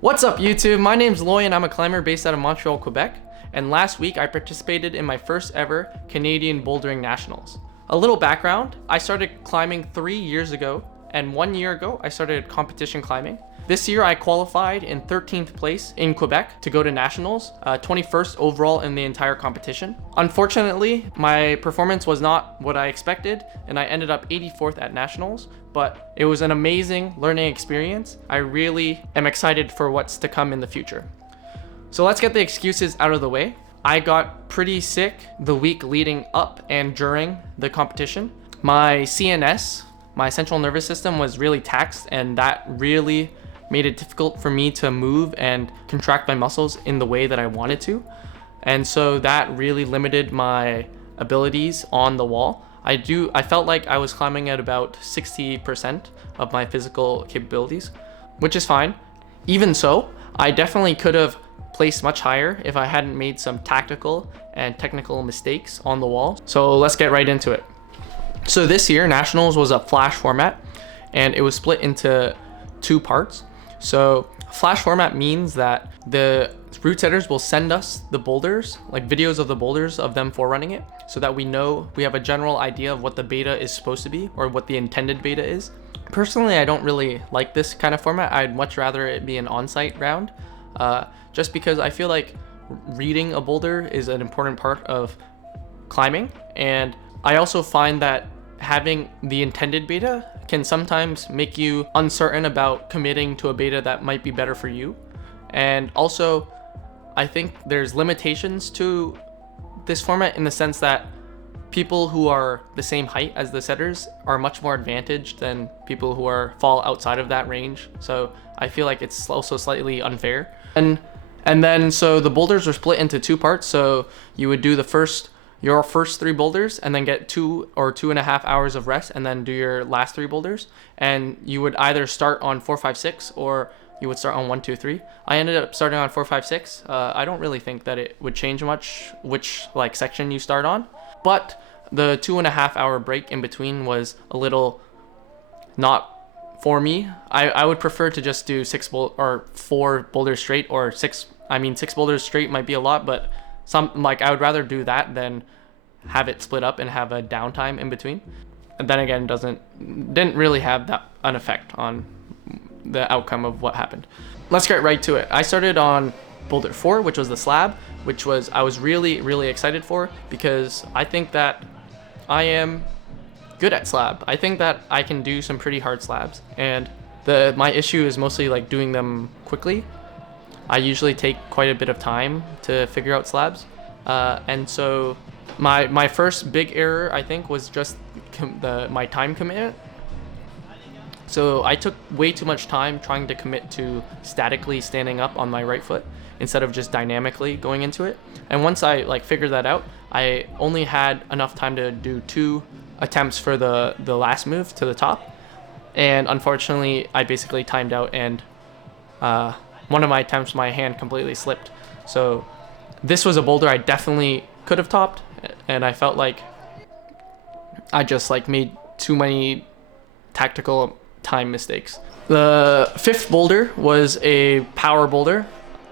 What's up YouTube? My name's Loy and I'm a climber based out of Montreal, Quebec. And last week I participated in my first ever Canadian Bouldering Nationals. A little background, I started climbing 3 years ago, and 1 year ago I started competition climbing. This year I qualified in 13th place in Quebec to go to Nationals, 21st overall in the entire competition. Unfortunately, my performance was not what I expected and I ended up 84th at Nationals, but it was an amazing learning experience. I really am excited for what's to come in the future. So let's get the excuses out of the way. I got pretty sick the week leading up and during the competition. My CNS, my central nervous system, was really taxed, and that really made it difficult for me to move and contract my muscles in the way that I wanted to. And so that really limited my abilities on the wall. I felt like I was climbing at about 60% of my physical capabilities, which is fine. Even so, I definitely could have placed much higher if I hadn't made some tactical and technical mistakes on the wall. So let's get right into it. So this year, Nationals was a flash format, and it was split into 2 parts. So flash format means that the route setters will send us the boulders, like videos of the boulders of them forerunning it, so that we have a general idea of what the beta is supposed to be or what the intended beta is. Personally, I don't really like this kind of format. I'd much rather it be an on-site round, just because I feel like reading a boulder is an important part of climbing. And I also find that having the intended beta can sometimes make you uncertain about committing to a beta that might be better for you. And also, I think there's limitations to this format in the sense that people who are the same height as the setters are much more advantaged than people who fall outside of that range. So I feel like it's also slightly unfair. And then so the boulders were split into 2 parts. So you would do your first 3 boulders and then get 2 or 2.5 hours of rest and then do your last 3 boulders. And you would either start on 4, 5, 6 or you would start on 1, 2, 3. I ended up starting on 4, 5, 6. I don't really think that it would change much which section you start on, but the 2.5 hour break in between was a little not for me. I would prefer to just do 4 boulders straight, or 6 boulders straight might be a lot, but I would rather do that than have it split up and have a downtime in between. And then again, didn't really have an effect on the outcome of what happened. Let's get right to it. I started on boulder 4, which was the slab, which I was really, really excited for, because I think that I am good at slab. I think that I can do some pretty hard slabs, and my issue is mostly doing them quickly. I usually take quite a bit of time to figure out slabs, and so my first big error, I think, was just my time commitment. So I took way too much time trying to commit to statically standing up on my right foot instead of just dynamically going into it. And once I figured that out, I only had enough time to do 2 attempts for the last move to the top. And unfortunately, I basically timed out, and one of my attempts, my hand completely slipped. So this was a boulder I definitely could have topped, and I felt like I just made too many tactical time mistakes. The 5th boulder was a power boulder,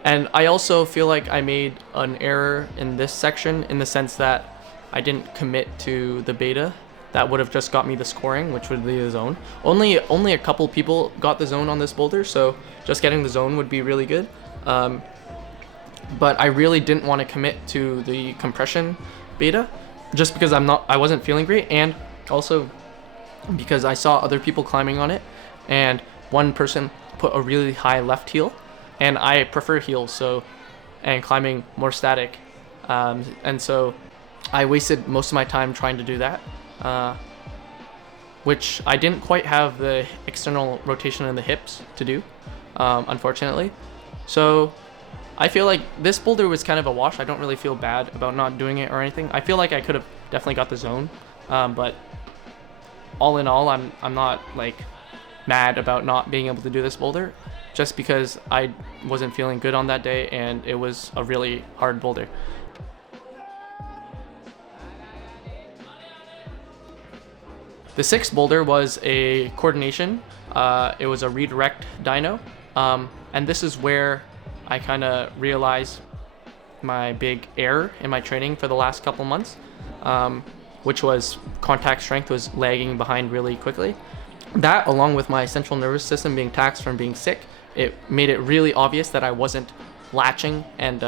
and I also feel like I made an error in this section in the sense that I didn't commit to the beta that would have just got me the scoring, which would be the zone. Only a couple people got the zone on this boulder, so just getting the zone would be really good. But I really didn't want to commit to the compression beta, just because I wasn't feeling great, and also because I saw other people climbing on it, and one person put a really high left heel, and I prefer heels, and climbing more static, and so I wasted most of my time trying to do that, which I didn't quite have the external rotation in the hips to do, unfortunately. So I feel like this boulder was kind of a wash. I don't really feel bad about not doing it or anything. I feel like I could have definitely got the zone, but all in all, I'm not mad about not being able to do this boulder, just because I wasn't feeling good on that day and it was a really hard boulder. The 6th boulder was a coordination. It was a redirect dyno, And this is where I kind of realized my big error in my training for the last couple months, which was contact strength was lagging behind really quickly. That, along with my central nervous system being taxed from being sick, it made it really obvious that I wasn't latching, and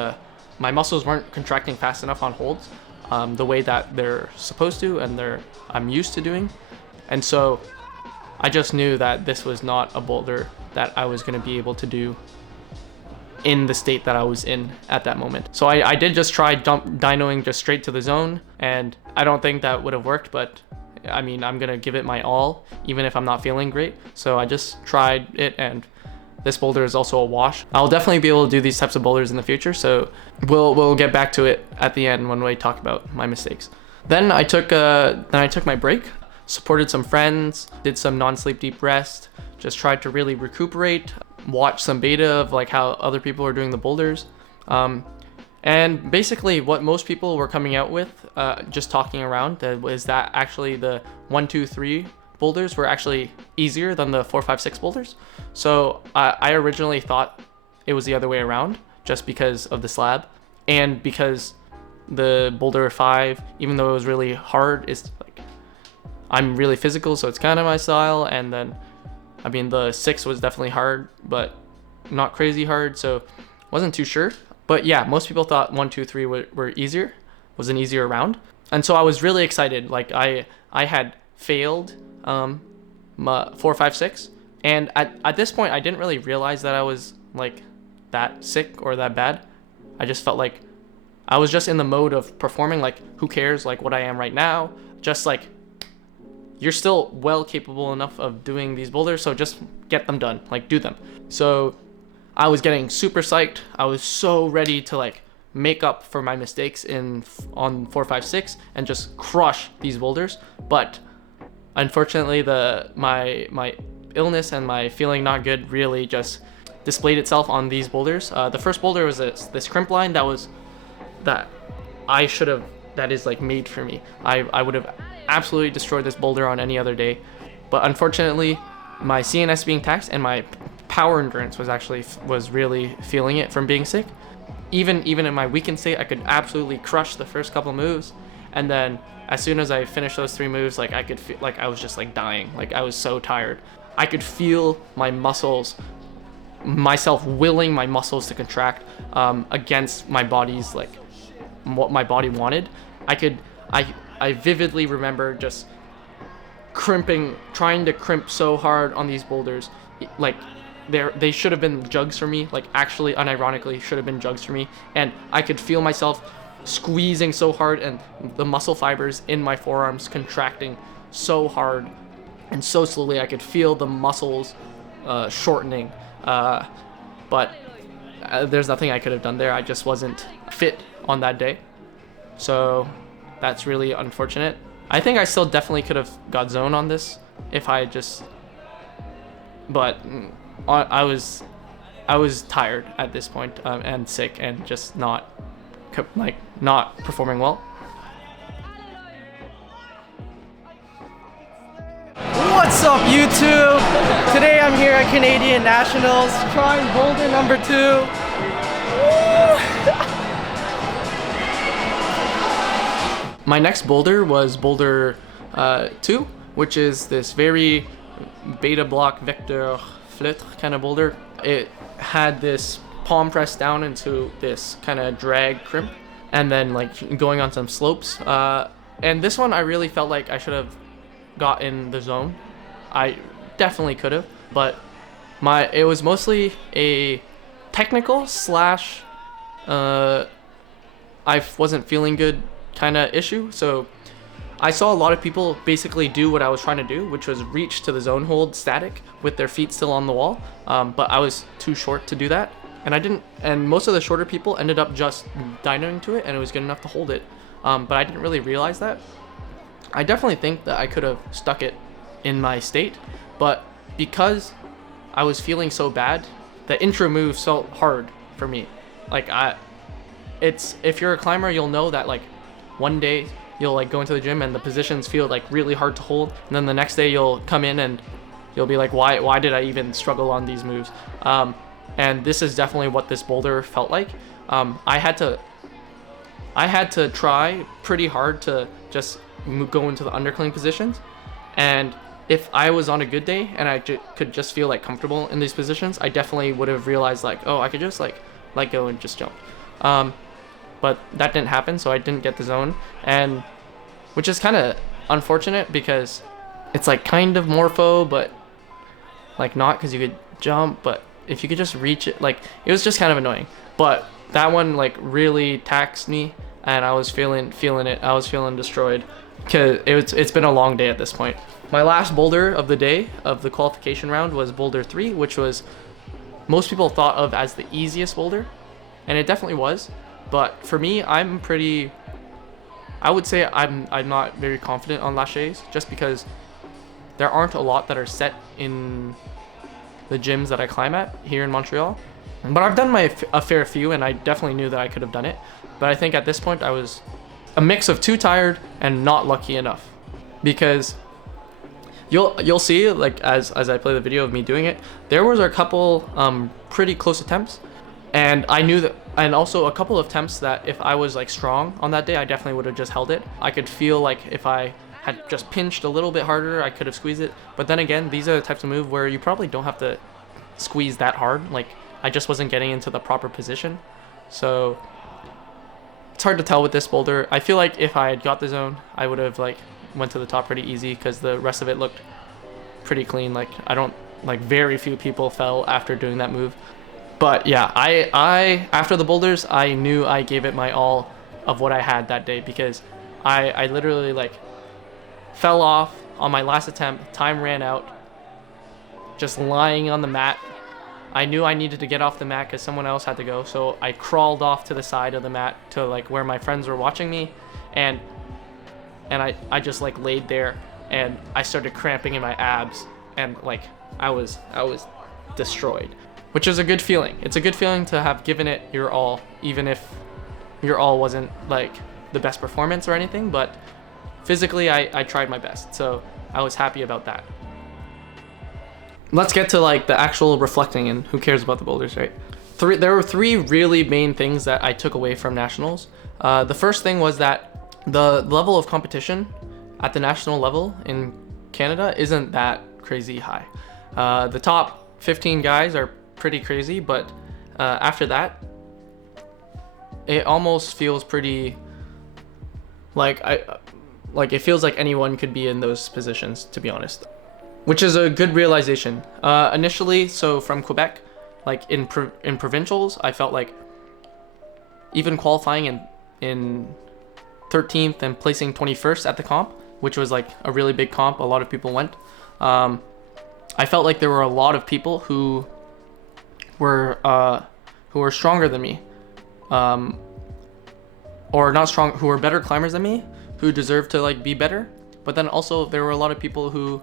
my muscles weren't contracting fast enough on holds the way that they're supposed to and I'm used to doing. And so I just knew that this was not a boulder that I was going to be able to do in the state that I was in at that moment. So I did just try dynoing just straight to the zone, and I don't think that would have worked, but I mean, I'm gonna give it my all even if I'm not feeling great. So I just tried it, and this boulder is also a wash. I'll definitely be able to do these types of boulders in the future, so we'll get back to it at the end when we talk about my mistakes. Then I took my break, supported some friends, did some non-sleep deep rest, just tried to really recuperate, watch some beta of like how other people are doing the boulders. And basically what most people were coming out with, just talking around, is that actually the 1, 2, 3 boulders were actually easier than the 4, 5, 6 boulders. So I originally thought it was the other way around, just because of the slab, and because the boulder 5, even though it was really hard, is like, I'm really physical, so it's kind of my style. And then I mean, the 6 was definitely hard, but not crazy hard, so wasn't too sure. But yeah, most people thought 1, 2, 3 were easier, was an easier round. And so I was really excited. Like I had failed my 4, 5, 6. And at this point, I didn't really realize that I was like that sick or that bad. I just felt like I was just in the mode of performing, like who cares, like what I am right now. Just like, you're still well capable enough of doing these boulders, so just get them done, like do them. So I was getting super psyched. I was so ready to like make up for my mistakes on 4, 5, 6 and just crush these boulders. But unfortunately, my illness and my feeling not good really just displayed itself on these boulders. The first boulder was this crimp line that is like made for me. I would have absolutely destroyed this boulder on any other day, but unfortunately my CNS being taxed and my power endurance was really feeling it from being sick. Even in my weakened state, I could absolutely crush the first couple moves, and then as soon as I finished those 3 moves, like I could feel like I was just like dying. Like I was so tired. I could feel my muscles, myself willing my muscles to contract against my body's, like what my body wanted. I vividly remember just trying to crimp so hard on these boulders. Like they should have been jugs for me, like actually unironically should have been jugs for me. And I could feel myself squeezing so hard and the muscle fibers in my forearms contracting so hard and so slowly. I could feel the muscles shortening, but there's nothing I could have done there. I just wasn't fit on that day. So that's really unfortunate. I think I still definitely could have got zone on this if I just, but I was tired at this point, and sick and just not performing well. What's up, YouTube? Today I'm here at Canadian Nationals trying boulder number 2. My next boulder was boulder 2, which is this very beta block vector fleutre kind of boulder. It had this palm press down into this kind of drag crimp, and then like going on some slopes. And this one I really felt like I should have got in the zone. I definitely could have, but it was mostly a technical slash I wasn't feeling good kind of issue. So I saw a lot of people basically do what I was trying to do, which was reach to the zone hold static with their feet still on the wall, but I was too short to do that, and I didn't. And most of the shorter people ended up just dynoing to it, and it was good enough to hold it, but I didn't really realize that. I definitely think that I could have stuck it in my state, but because I was feeling so bad, the intro move felt hard for me. Like if you're a climber, you'll know that like one day you'll like go into the gym and the positions feel like really hard to hold, and then the next day you'll come in and you'll be like, why did I even struggle on these moves? And this is definitely what this boulder felt like. I had to try pretty hard to just go into the undercling positions, and if I was on a good day and I could just feel like comfortable in these positions, I definitely would have realized like, oh, I could just like let go and just jump. But that didn't happen, so I didn't get the zone, and which is kind of unfortunate because it's like kind of morpho, but like not, because you could jump, but if you could just reach it, like it was just kind of annoying. But that one like really taxed me, and I was feeling it. I was feeling destroyed because it's been a long day at this point. My last boulder of the day of the qualification round was boulder 3, which was most people thought of as the easiest boulder, and it definitely was. But for me, I would say I'm not very confident on laches, just because there aren't a lot that are set in the gyms that I climb at here in Montreal. But I've done a fair few, and I definitely knew that I could have done it. But I think at this point I was a mix of too tired and not lucky enough, because you'll see, like as I play the video of me doing it, there was a couple pretty close attempts, and I knew that, and also a couple of attempts that if I was like strong on that day, I definitely would have just held it. I could feel like if I had just pinched a little bit harder, I could have squeezed it. But then again, these are the types of move where you probably don't have to squeeze that hard. Like I just wasn't getting into the proper position, so it's hard to tell with this boulder. I feel like if I had got the zone, I would have like went to the top pretty easy, because the rest of it looked pretty clean. Like I don't, like very few people fell after doing that move. But yeah, I after the boulders, I knew I gave it my all of what I had that day, because I literally like fell off on my last attempt. Time ran out, just lying on the mat. I knew I needed to get off the mat because someone else had to go, so I crawled off to the side of the mat to like where my friends were watching me, and I just like laid there, and I started cramping in my abs, and like I was destroyed, which is a good feeling. It's a good feeling to have given it your all, even if your all wasn't like the best performance or anything, but physically I tried my best, so I was happy about that. Let's get to like the actual reflecting, and who cares about the boulders, right? There were 3 really main things that I took away from nationals. The first thing was that the level of competition at the national level in Canada isn't that crazy high. The top 15 guys are pretty crazy, but after that, it almost feels pretty like it feels like anyone could be in those positions, to be honest, which is a good realization. Initially, so from Quebec, like in provincials, I felt like even qualifying in 13th and placing 21st at the comp, which was like a really big comp, a lot of people went. I felt like there were a lot of people who were stronger than me, or not strong, who were better climbers than me, who deserved to like be better. But then also there were a lot of people who,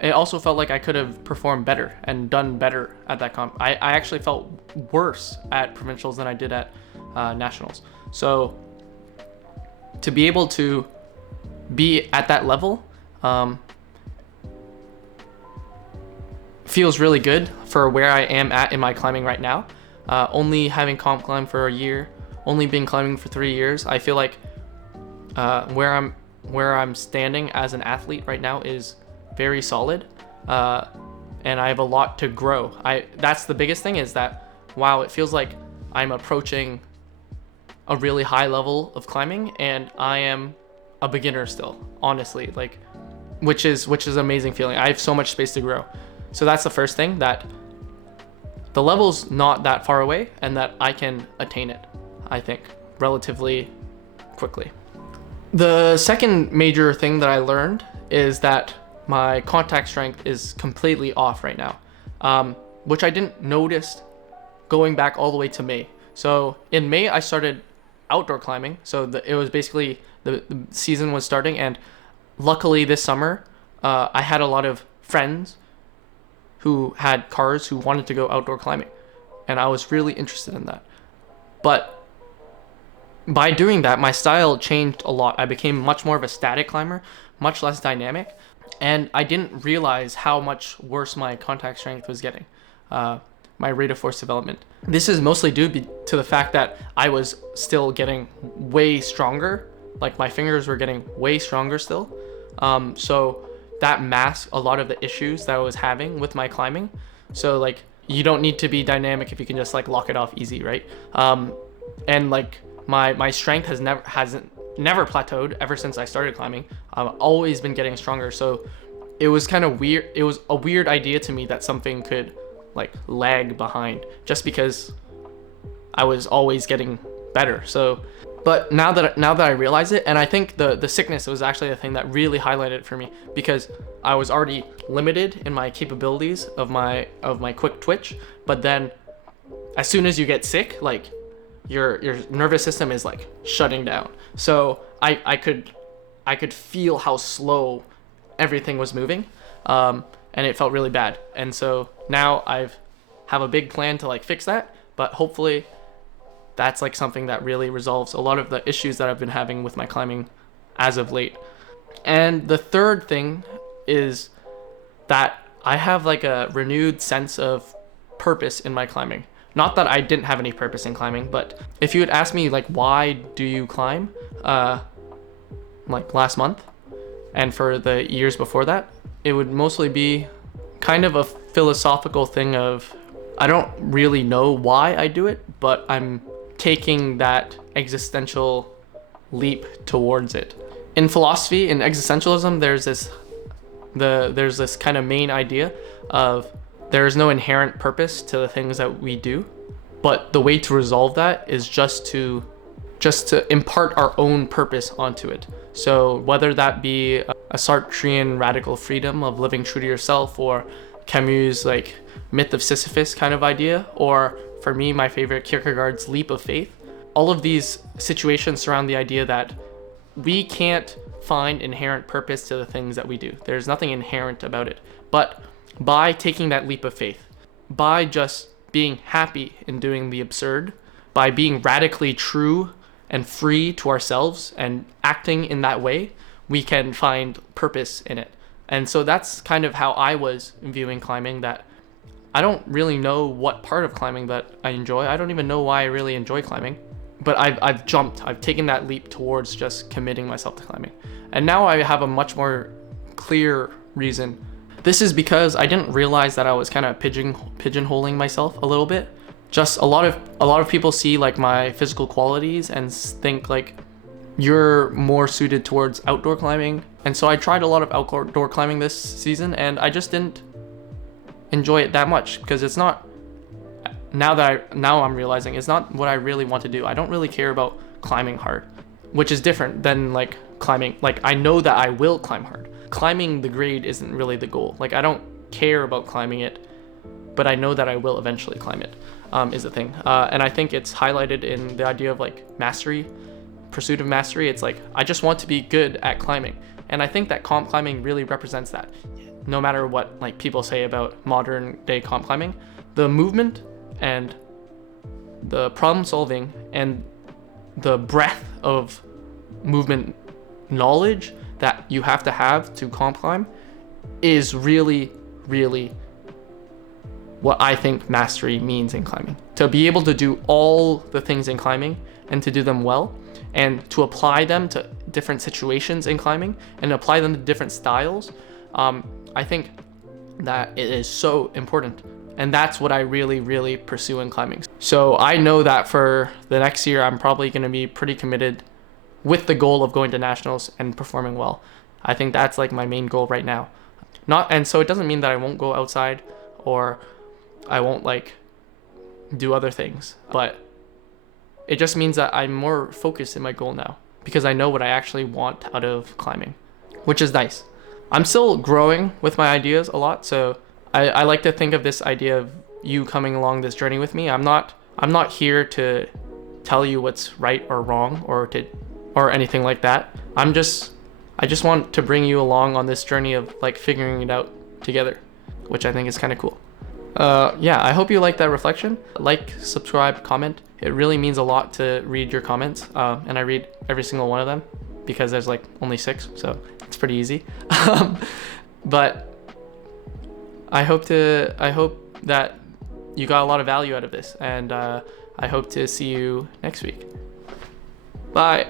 it also felt like I could have performed better and done better at that comp. I actually felt worse at provincials than I did at nationals. So to be able to be at that level feels really good for where I am at in my climbing right now. Only having comp climb for a year, only been climbing for 3 years, I feel like where I'm standing as an athlete right now is very solid, and I have a lot to grow. That's the biggest thing, is that wow, it feels like I'm approaching a really high level of climbing, and I am a beginner still, honestly, like, which is an amazing feeling. I have so much space to grow. So that's the first thing, that the level's not that far away, and that I can attain it, I think, relatively quickly. The second major thing that I learned is that my contact strength is completely off right now, which I didn't notice going back all the way to May. So in May, I started outdoor climbing. So it was basically the season was starting, and luckily this summer, I had a lot of friends who had cars who wanted to go outdoor climbing, and I was really interested in that. But by doing that, my style changed a lot. I became much more of a static climber, much less dynamic. And I didn't realize how much worse my contact strength was getting, my rate of force development. This is mostly due to the fact that I was still getting way stronger. Like my fingers were getting way stronger still. So that masked a lot of the issues that I was having with my climbing. So like, you don't need to be dynamic if you can just like lock it off easy, right? And like my strength hasn't plateaued ever since I started climbing. I've always been getting stronger. So it was kind of weird. It was a weird idea to me that something could like lag behind just because I was always getting better. So, but now that I realize it, and I think the sickness was actually the thing that really highlighted it for me, because I was already limited in my capabilities of my quick twitch. But then as soon as you get sick, like your nervous system is like shutting down. So I could feel how slow everything was moving, and it felt really bad. And so now have a big plan to like fix that, but hopefully that's like something that really resolves a lot of the issues that I've been having with my climbing as of late. And the third thing is that I have like a renewed sense of purpose in my climbing. Not that I didn't have any purpose in climbing, but if you had asked me like, why do you climb, like last month and for the years before that, it would mostly be kind of a philosophical thing of, I don't really know why I do it, but I'm taking that existential leap towards it. In philosophy, in existentialism, there's this kind of main idea of there is no inherent purpose to the things that we do, but the way to resolve that is just to impart our own purpose onto it. So whether that be a Sartrean radical freedom of living true to yourself, or Camus' like myth of Sisyphus kind of idea, or for me, my favorite, Kierkegaard's leap of faith, all of these situations surround the idea that we can't find inherent purpose to the things that we do. There's nothing inherent about it. But by taking that leap of faith, by just being happy in doing the absurd, by being radically true and free to ourselves and acting in that way, we can find purpose in it. And so that's kind of how I was viewing climbing, that I don't really know what part of climbing that I enjoy. I don't even know why I really enjoy climbing, but I've taken that leap towards just committing myself to climbing. And now I have a much more clear reason. This is because I didn't realize that I was kind of pigeonholing myself a little bit. Just a lot of people see like my physical qualities and think like, you're more suited towards outdoor climbing. And so I tried a lot of outdoor climbing this season, and I just didn't enjoy it that much, because it's not, now I'm realizing it's not what I really want to do. I don't really care about climbing hard, which is different than like climbing. Like, I know that I will climb hard. Climbing the grade isn't really the goal. Like, I don't care about climbing it, but I know that I will eventually climb it, is the thing. And I think it's highlighted in the idea of like mastery, pursuit of mastery. It's like, I just want to be good at climbing. And I think that comp climbing really represents that. No matter what like people say about modern day comp climbing, the movement and the problem solving and the breadth of movement knowledge that you have to comp climb is really, really what I think mastery means in climbing. To be able to do all the things in climbing and to do them well, and to apply them to different situations in climbing and apply them to different styles, I think that it is so important. And that's what I really, really pursue in climbing. So I know that for the next year, I'm probably going to be pretty committed with the goal of going to nationals and performing well. I think that's like my main goal right now. And so it doesn't mean that I won't go outside or I won't like do other things, but it just means that I'm more focused in my goal now, because I know what I actually want out of climbing, which is nice. I'm still growing with my ideas a lot, so I like to think of this idea of you coming along this journey with me. I'm not here to tell you what's right or wrong or anything like that. I just want to bring you along on this journey of like figuring it out together, which I think is kind of cool. Yeah, I hope you like that reflection. Like, subscribe, comment. It really means a lot to read your comments, and I read every single one of them because there's like only 6, so it's pretty easy. But I hope that you got a lot of value out of this, and I hope to see you next week. Bye.